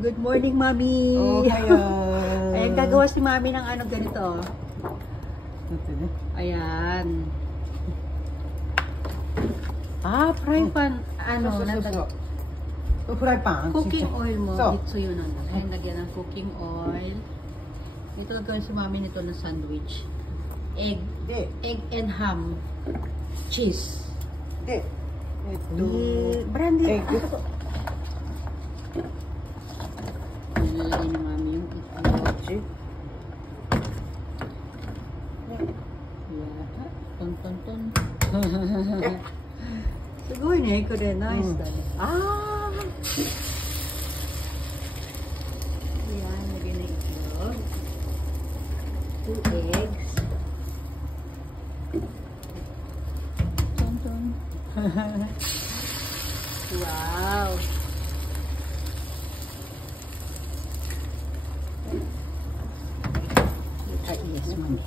Good morning, Mami. Oh, kaya. Ayan, gagawa si Mami ng ano ganito. Ayan. Fry pan. Ano? Fry pan. Cooking oil mo. So. Ito yun. Ayan, lagyan ng cooking oil. Ito gagawin si Mami nito ng sandwich. Egg. Egg and ham. Cheese. Ito. Brandy. Egg. Nilalagay ni Mami yung itlog. Ton. Siguro niya ko rin. Nice. Ayan, lagay na itlog. 2 eggs. Ton. Wow. Yes, Mami.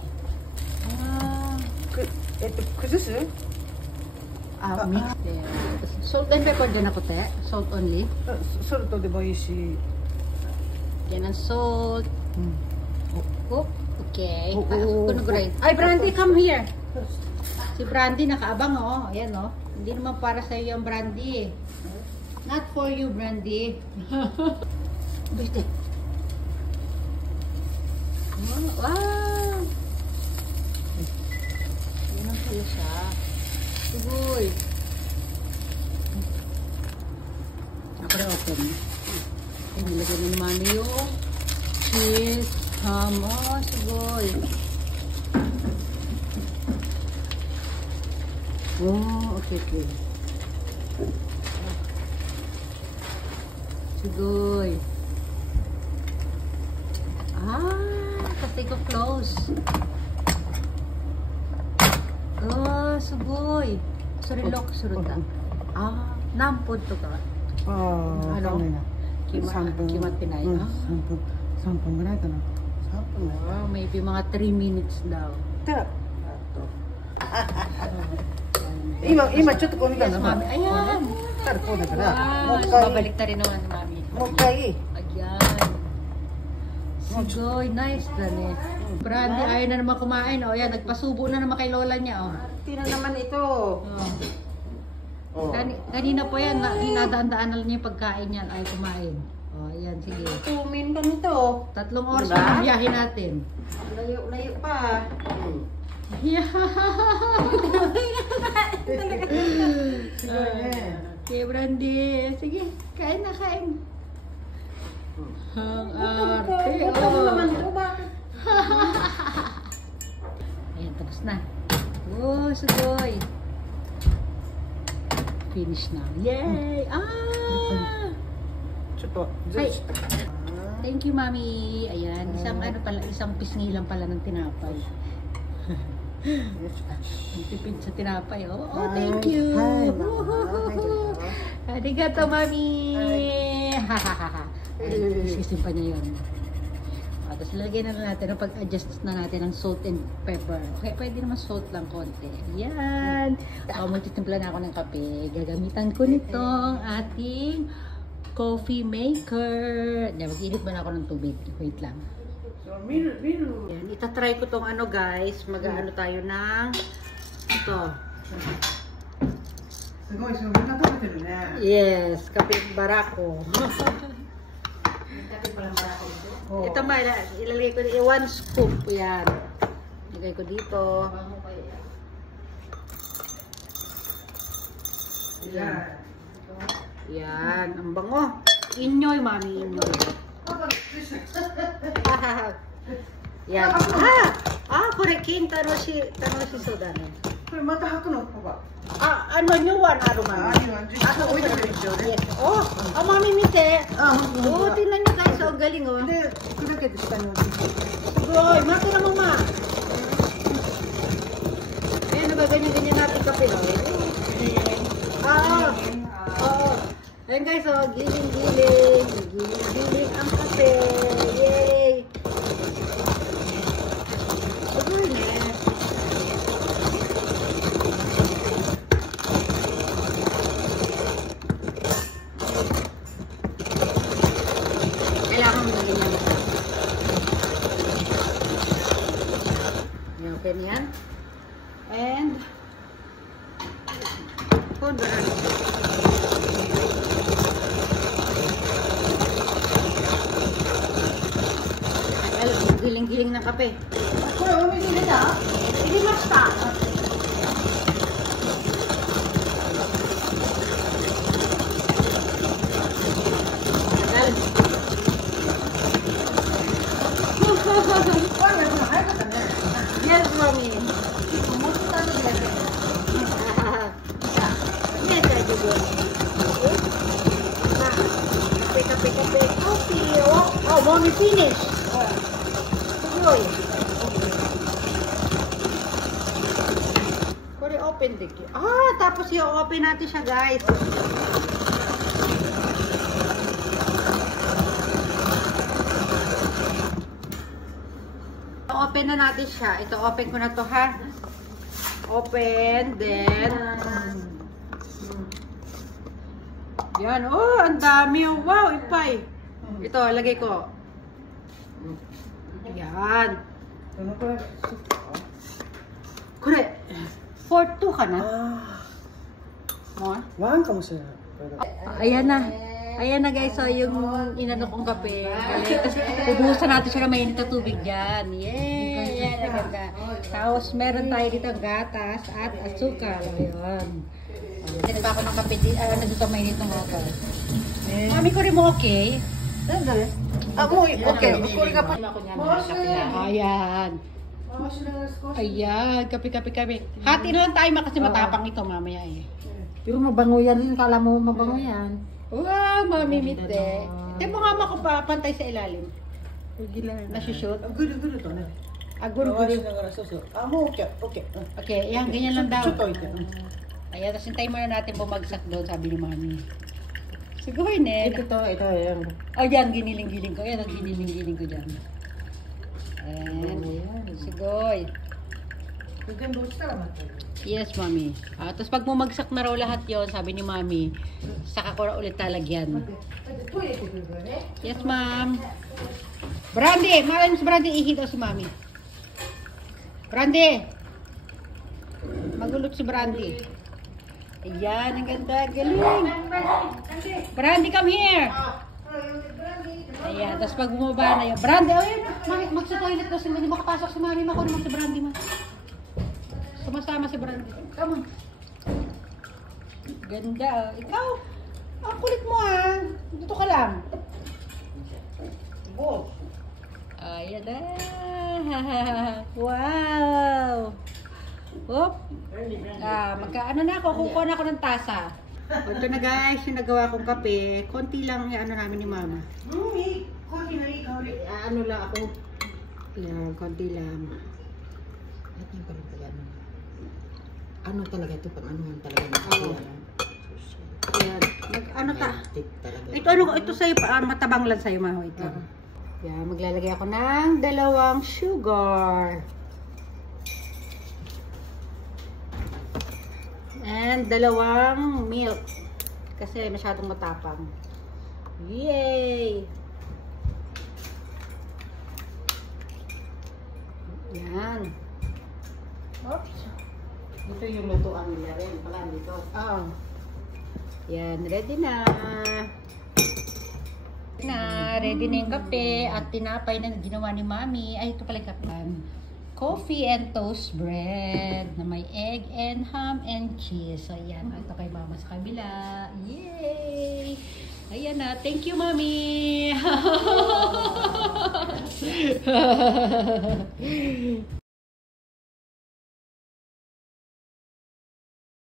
Kususu? Mix. Salt and pepper din ako, te. Salt only. Salt de mo ishi. Yan ang salt. Okay. Kunugray. Ay, Brandy, come here. Si Brandy nakaabang, oh. Ayan, oh. Hindi naman para sa iyo yung Brandy. Not for you, Brandy. Biste. Wow! Yan ang pala siya. Sugoy. Ako na open. Nilagyan na naman yung cheese, ham. Oh, sugoy. Oh, okay. Sugoy. Kasi ko close. Oh, sugoy. Surilok, surunda. Nampod to ka. Ano? Kimat pinay. 3分ぐらいかな。3分 Wow, maybe mga 3 minutes daw. 今ちょっとこう見たの。 Ayan. こうだから、 Wow, もう一回。 babalik ta rin naman ni Mami. もう一回。 Ayan. Sugoy, nice dan eh. Brandy, ayaw na naman kumain. O, yan, nagpasubo na naman kay lola niya. Oh. Tira naman ito. Kanina po yan, hinadaan-daan na niya yung pagkain niyan. Ay, kumain. O, ayan, sige. Tumin ka nito. 3 oras pa ang biyahe natin. Layo pa. Yeah. Okay, Brandy. Sige, kain na, kain. Ang arte. Ayan, tapos na. Oh, sugoy. Finish na. Yay! Hi. Thank you, Mami. Ayan, isang pisngi lang pala ng tinapay. Tipid sa tinapay. Oh, thank you. Arigato, Mami. Isisimpa niya yun. Tapos lalagyan na natin, pag-adjust na natin ng salt and pepper. Okay, pwede naman salt lang konti. Ayan. Magtitimpla na ako ng kape. Gagamitan ko nitong ating coffee maker. Mag-init ba na ako ng tubig? Wait lang. Ayan, itatry ko tong ano guys. Mag-ano tayo ng ito. Yes, kape barako. Ito ba, ilalagay ko 1 scoop. Yan. Ilagay ko dito. Yan. Ang bango. Inyoy, Mami. Inyoy. Yan. Korekin. Tano si soda na. Ano nyo? Yes. Mami, mite. Tingnan nyo guys. Ang galing, oh. Goy, mati na mama. Ayan, nagaganyan-ganyan natin kape. Ayan guys, giling-giling. Giling-giling ang kape. Yay! natin yan. And food brand. Giling-giling ng kape. Kung umili na, hindi basta. Yes, mommy. Yes, I do good. Kape. Coffee. Oh, mommy finish. Uy. Kuri open diki. Tapos i-open natin siya, guys. Open na natin siya. Ito, open ko na to, ha? Open, then yan. Oh, ang dami. Wow, ipay. Ito, lagay ko. Yan. Kure. 4-2 ka na? Wang ka mo siya. Ayan na. Ayan na guys, so yung inano kong kape. Tapos ubuhusan natin siya ng mainit na tubig dyan. Yay! Yan, ang ganda. Tapos meron tayo dito gatas at asukal. Ayan. Tinaba ako ng kape. Nagdito mainit ng water. Mami ko rin mo okay? Dali. Okay. Kuri ka pa. Ayan. Ayan, kape. Hati na lang tayo kasi matapang ito mamaya eh. Pero mabango yan rin. Kala mo mabango yan. Wow, mami mite. Ito mo nga makapantay sa ilalim. Nasushoot. Gulo to na. Gulo. Okay. Okay, yan, ganyan lang daw. Chuto ito. Ayan, tapos hintayin muna natin bumagsak doon, sabi ni mami. Siguro ne. Ito yan. Oh, yan, giniling-giling ko. Yan, ang giniling-giling ko dyan. Ayan. Sigoy. Yes, mami. Tapos pag bumagsak na raw lahat yon, sabi ni mami, saka ko na ulit talagyan. Yes, ma'am. Brandy! Malam si Brandy, ihit o si mami. Brandy! Magulot si Brandy. Ayan, ang ganda. Galing. Brandy, come here. Ayan, tapos pag bumaba na yun. Brandy, ayun. Magsa-toilet ko si mami. Makapasok si mami. Mako naman si Brandy, ma. Sumasama si Brandy. Come on. Ganda. Ikaw, ang kulit mo ah. Dito ka lang. Ayan na. Wow. Oop. Magkaano na ako. Kukuha na ako ng tasa. Ito na guys, yung nagawa kong kape. Konti lang yung ano namin ni mama. Konti na ikaw. Ano lang ako. Yan, konti lang. At yung pala ano talaga ito? Pang-anuhan talaga. Ayan. Ano ta? Ito sa'yo, matabang lang sa'yo, ma. Ito. Yan, maglalagay ako ng 2 sugar. And 2 milk. Kasi masyadong matapang. Yay! Yan. Oops. Ito yung lutuan nila rin. Pala dito. Oo. Yan, ready na. Ready na yung kape at tinapay na ginawa ni mami. Ay, ito pala yung kape. Coffee and toast bread na may egg and ham and cheese. So, yan. Ito kay mama sa kabila. Yay! Ayan na. Thank you, mami!